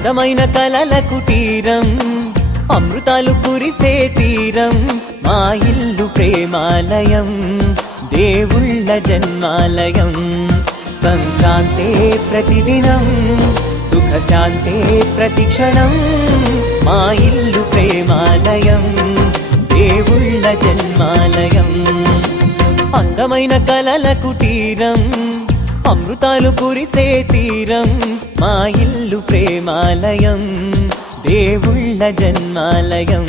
అందమైన కలల కుటీరం, అమృతాలు కురిసే తీరం, మా ఇల్లు ప్రేమాలయం, దేవుళ్ళ జన్మాలయం. సంక్రాంతే ప్రతిదినం, సుఖశాంతే ప్రతిక్షణం, మా ఇల్లు ప్రేమాలయం, దేవుళ్ళ జన్మాలయం. అందమైన కలల కుటీరం, అమృతాలు కురిసే తీరం, మా ఇల్లు ప్రేమాలయం, దేవుళ్ళ జన్మాలయం.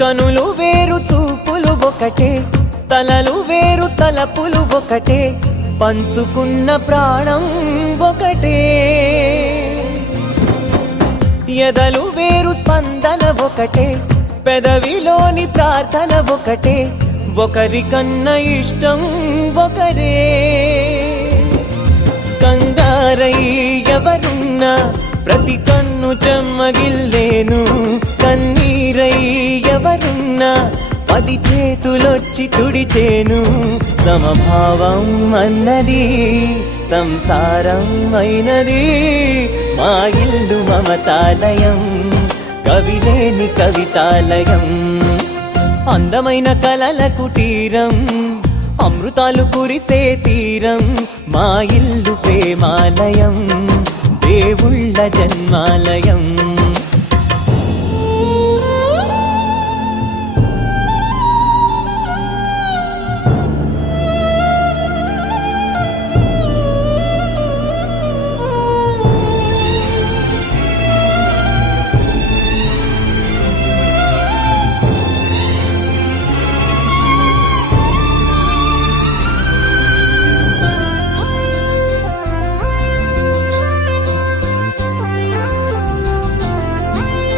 కనులు వేరు చూపులు ఒకటే, తలలు వేరు తలపులు ఒకటే, పంచుకున్న ప్రాణం ఒకటే. ఎదలు వేరు స్పందన ఒకటే, పెదవిలోని ప్రార్థన ఒకటే, ఒకరికన్నా ఇష్టం ఒకరే. కంగారై ఎవరున్నా ప్రతి కన్ను చెమ్మగిల్లేను, కన్నీరై ఎవరున్నా 10 చేతులొచ్చి తుడిచేను. సమభావం అన్నది సంసారం అయినది, మా ఇల్లు మమతాలయం, కవిలేని కవితాలయం. అందమైన కలల కుటీరం, అమృతాలు కురిసే తీరం, మా ఇల్లు ప్రేమాలయం, దేవుళ్ళ జన్మాలయం.